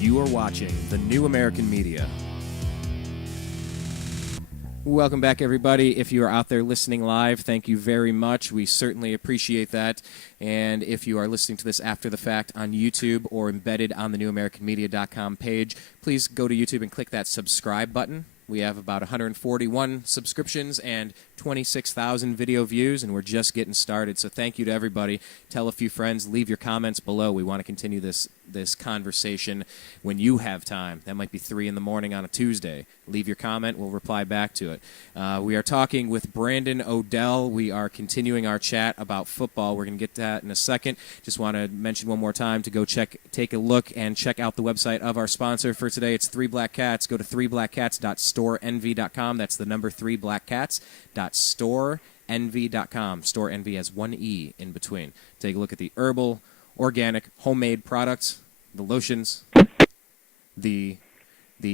You are watching The New American Media. Welcome back, everybody. If you are out there listening live, thank you very much. We certainly appreciate that. And if you are listening to this after the fact on YouTube or embedded on the newamericanmedia.com page, please go to YouTube and click that subscribe button. We have about 141 subscriptions and 26,000 video views, and we're just getting started. So thank you to everybody. Tell a few friends. Leave your comments below. We want to continue this conversation when you have time. That might be 3 in the morning on a Tuesday. Leave your comment. We'll reply back to it. We are talking with Brandon Odell. We are continuing our chat about football. We're going to get to that in a second. Just want to mention one more time to go take a look and check out the website of our sponsor for today. It's 3 Black Cats. Go to 3blackcats.storeenvy.com. That's the number 3blackcats.storeenvy.com. Store Envy has one E in between. Take a look at the Herbal, organic, homemade products, the lotions, the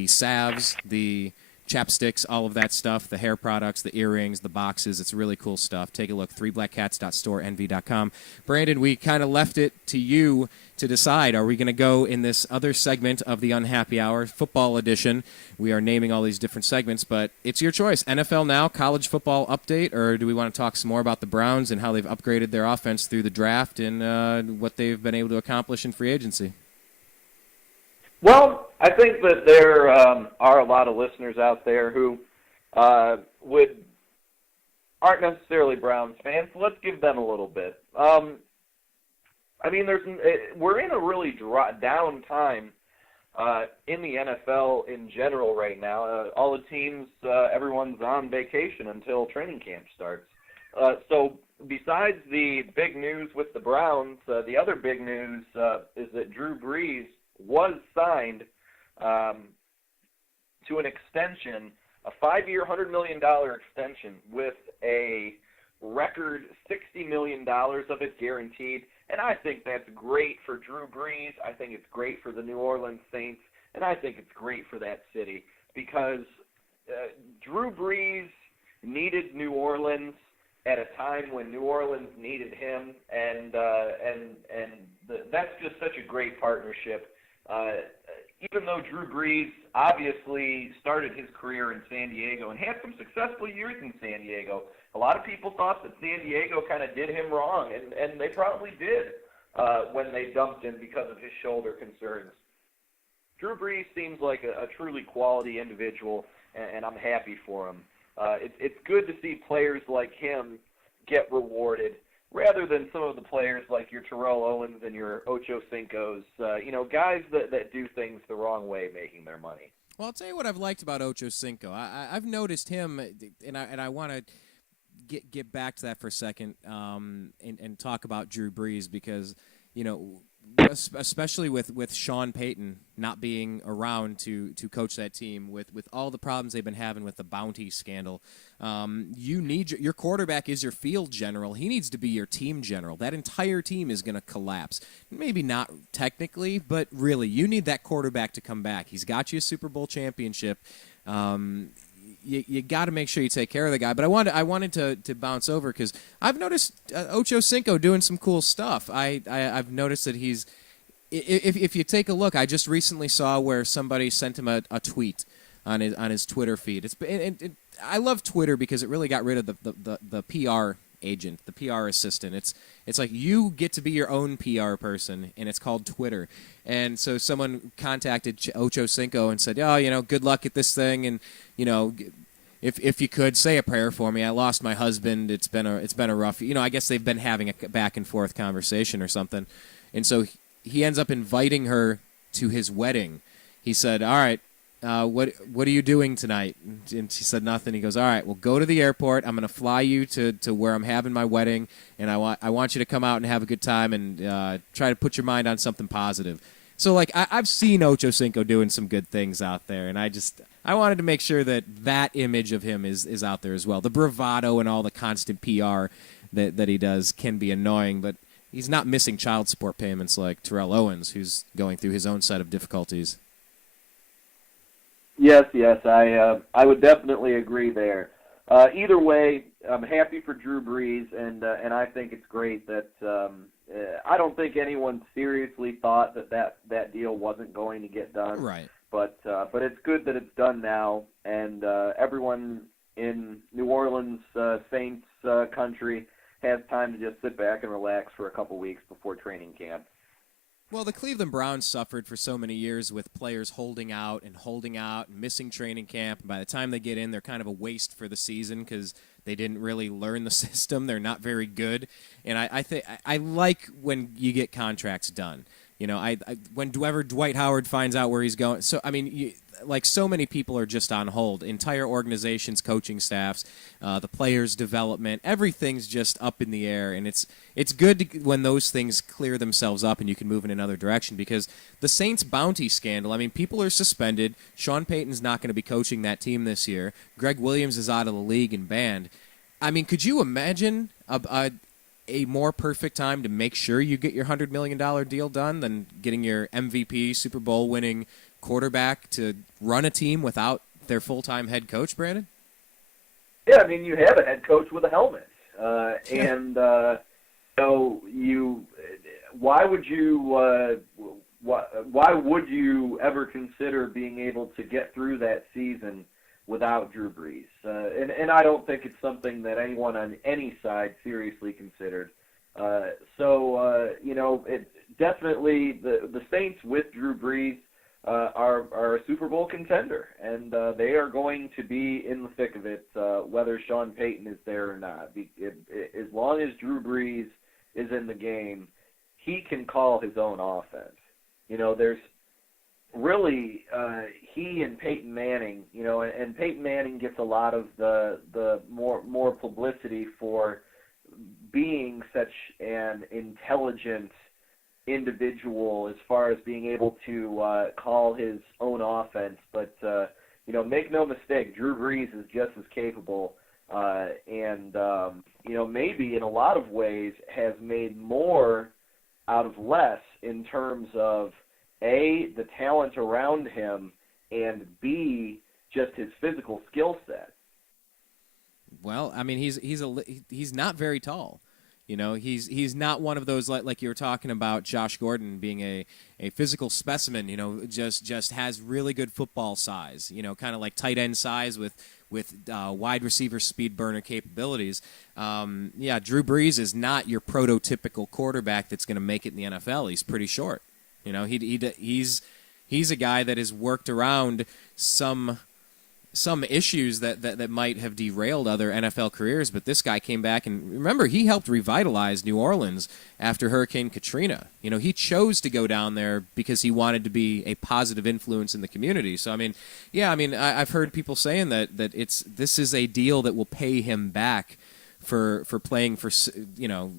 salves, the chapsticks, all of that stuff, the hair products, the earrings, the boxes. It's really cool stuff. Take a look, 3blackcats.storeenvy.com. Brandon, we kind of left it to you to decide. Are we going to go in this other segment of the Unhappy Hour, football edition? We are naming all these different segments, but it's your choice. NFL Now, college football update, or do we want to talk some more about the Browns and how they've upgraded their offense through the draft and what they've been able to accomplish in free agency? Well, I think that there are a lot of listeners out there who aren't necessarily Browns fans. So let's give them a little bit. I mean, we're in a really down time in the NFL in general right now. All the teams, everyone's on vacation until training camp starts. So besides the big news with the Browns, the other big news is that Drew Brees was signed to an extension, a 5-year, $100 million extension with a record $60 million of it guaranteed. And I think that's great for Drew Brees. I think it's great for the New Orleans Saints. And I think it's great for that city because Drew Brees needed New Orleans at a time when New Orleans needed him. And that's just such a great partnership. Even though Drew Brees obviously started his career in San Diego and had some successful years in San Diego, a lot of people thought that San Diego kind of did him wrong, and they probably did when they dumped him because of his shoulder concerns. Drew Brees seems like a truly quality individual, and I'm happy for him. It's good to see players like him get rewarded, rather than some of the players like your Terrell Owens and your Ococinco's, guys that do things the wrong way making their money. Well, I'll tell you what I've liked about Ococinco. I've noticed him, and I want to get back to that for a second and talk about Drew Brees because, especially with Sean Payton not being around to coach that team, with all the problems they've been having with the bounty scandal, you need your quarterback is your field general. He needs to be your team general. That entire team is going to collapse. Maybe not technically, but really, you need that quarterback to come back. He's got you a Super Bowl championship. You got to make sure you take care of the guy. But I wanted to bounce over because I've noticed Ococinco doing some cool stuff. I've noticed that he's if you take a look, I just recently saw where somebody sent him a tweet on his Twitter feed. I love Twitter because it really got rid of the PR agent, the PR assistant. It's like you get to be your own PR person, and it's called Twitter. And so someone contacted Ococinco and said, good luck at this thing, and if you could say a prayer for me. I lost my husband. It's been a rough. I guess they've been having a back and forth conversation or something, and so he ends up inviting her to his wedding. He said, "All right, what are you doing tonight?" And she said nothing. He goes, "All right, well, go to the airport. I'm going to fly you to where I'm having my wedding, and I want you to come out and have a good time and try to put your mind on something positive." So, I've seen Ococinco doing some good things out there, and I wanted to make sure that image of him is out there as well. The bravado and all the constant PR that he does can be annoying, but he's not missing child support payments like Terrell Owens, who's going through his own set of difficulties. Yes, I would definitely agree there. Either way, I'm happy for Drew Brees, and I think it's great that I don't think anyone seriously thought that deal wasn't going to get done. done. Right. But it's good that it's done now, and everyone in New Orleans Saints country has time to just sit back and relax for a couple weeks before training camp. Well, the Cleveland Browns suffered for so many years with players holding out and missing training camp. And by the time they get in, they're kind of a waste for the season because they didn't really learn the system. They're not very good. And I like when you get contracts done. You know, whenever Dwight Howard finds out where he's going. So, I mean, so many people are just on hold. Entire organizations, coaching staffs, the players' development, everything's just up in the air. And it's good when those things clear themselves up and you can move in another direction because the Saints bounty scandal, I mean, people are suspended. Sean Payton's not going to be coaching that team this year. Greg Williams is out of the league and banned. I mean, could you imagine a more perfect time to make sure you get your $100 million deal done than getting your MVP, Super Bowl winning quarterback to run a team without their full-time head coach, Brandon? Yeah, I mean, you have a head coach with a helmet. And so why would you ever consider being able to get through that season without Drew Brees? And I don't think it's something that anyone on any side seriously considered. It definitely the Saints with Drew Brees are a Super Bowl contender, and they are going to be in the thick of it, whether Sean Payton is there or not. As long as Drew Brees is in the game, he can call his own offense. You know, there's really he and Peyton Manning, you know, and Peyton Manning gets a lot of the more publicity for being such an intelligent individual as far as being able to call his own offense. But make no mistake, Drew Brees is just as capable, and maybe in a lot of ways has made more out of less in terms of A, the talent around him, and B, just his physical skill set. Well, I mean, he's not very tall. You know, he's not one of those like you were talking about Josh Gordon being a physical specimen. You know, just has really good football size. You know, kind of like tight end size with wide receiver speed burner capabilities. Drew Brees is not your prototypical quarterback that's going to make it in the NFL. He's pretty short. You know, he's a guy that has worked around some issues that might have derailed other NFL careers, but this guy came back, and remember, he helped revitalize New Orleans after Hurricane Katrina. You know, he chose to go down there because he wanted to be a positive influence in the community. So, I mean, I've heard people saying that this is a deal that will pay him back for playing for, you know,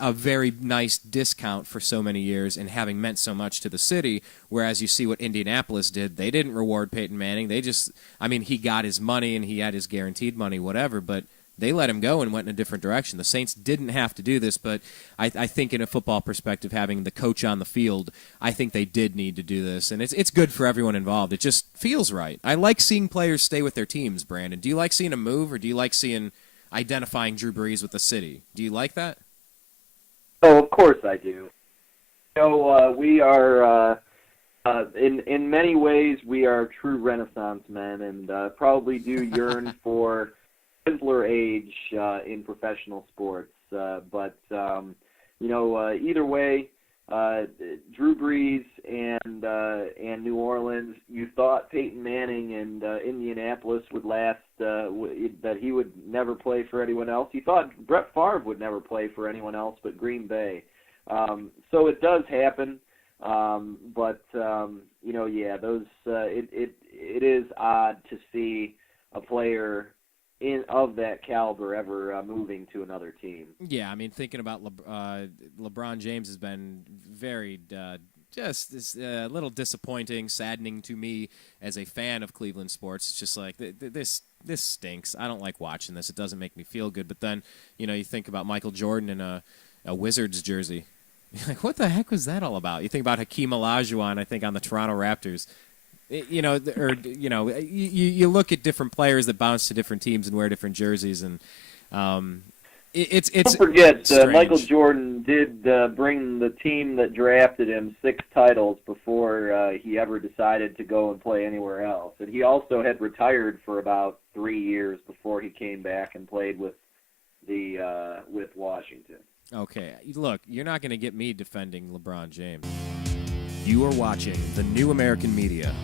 a very nice discount for so many years and having meant so much to the city, whereas you see what Indianapolis did. They didn't reward Peyton Manning. He got his money and he had his guaranteed money, whatever, but they let him go and went in a different direction. The Saints didn't have to do this, but I think in a football perspective, having the coach on the field, I think they did need to do this, and it's good for everyone involved. It just feels right. I like seeing players stay with their teams, Brandon. Do you like seeing a move, or do you like identifying Drew Brees with the city? Do you like that? Oh, of course I do. We are, in many ways, we are true Renaissance men, and probably do yearn for simpler age in professional sports. But either way, Drew Brees and New Orleans, you thought Peyton Manning and Indianapolis would last, that he would never play for anyone else. You thought Brett Favre would never play for anyone else but Green Bay. So it does happen. It is odd to see a player of that caliber ever moving to another team. Yeah, I mean, thinking about LeBron James has been very just a little disappointing, saddening to me as a fan of Cleveland sports. It's just like this stinks. I don't like watching this. It doesn't make me feel good. But then, you think about Michael Jordan in a Wizards jersey. You're like, what the heck was that all about? You think about Hakeem Olajuwon, I think, on the Toronto Raptors. You look at different players that bounce to different teams and wear different jerseys, and Don't forget, strange. Michael Jordan did bring the team that drafted him 6 titles before he ever decided to go and play anywhere else. And he also had retired for about 3 years before he came back and played with Washington. Okay, look, you're not going to get me defending LeBron James. You are watching The New American Media.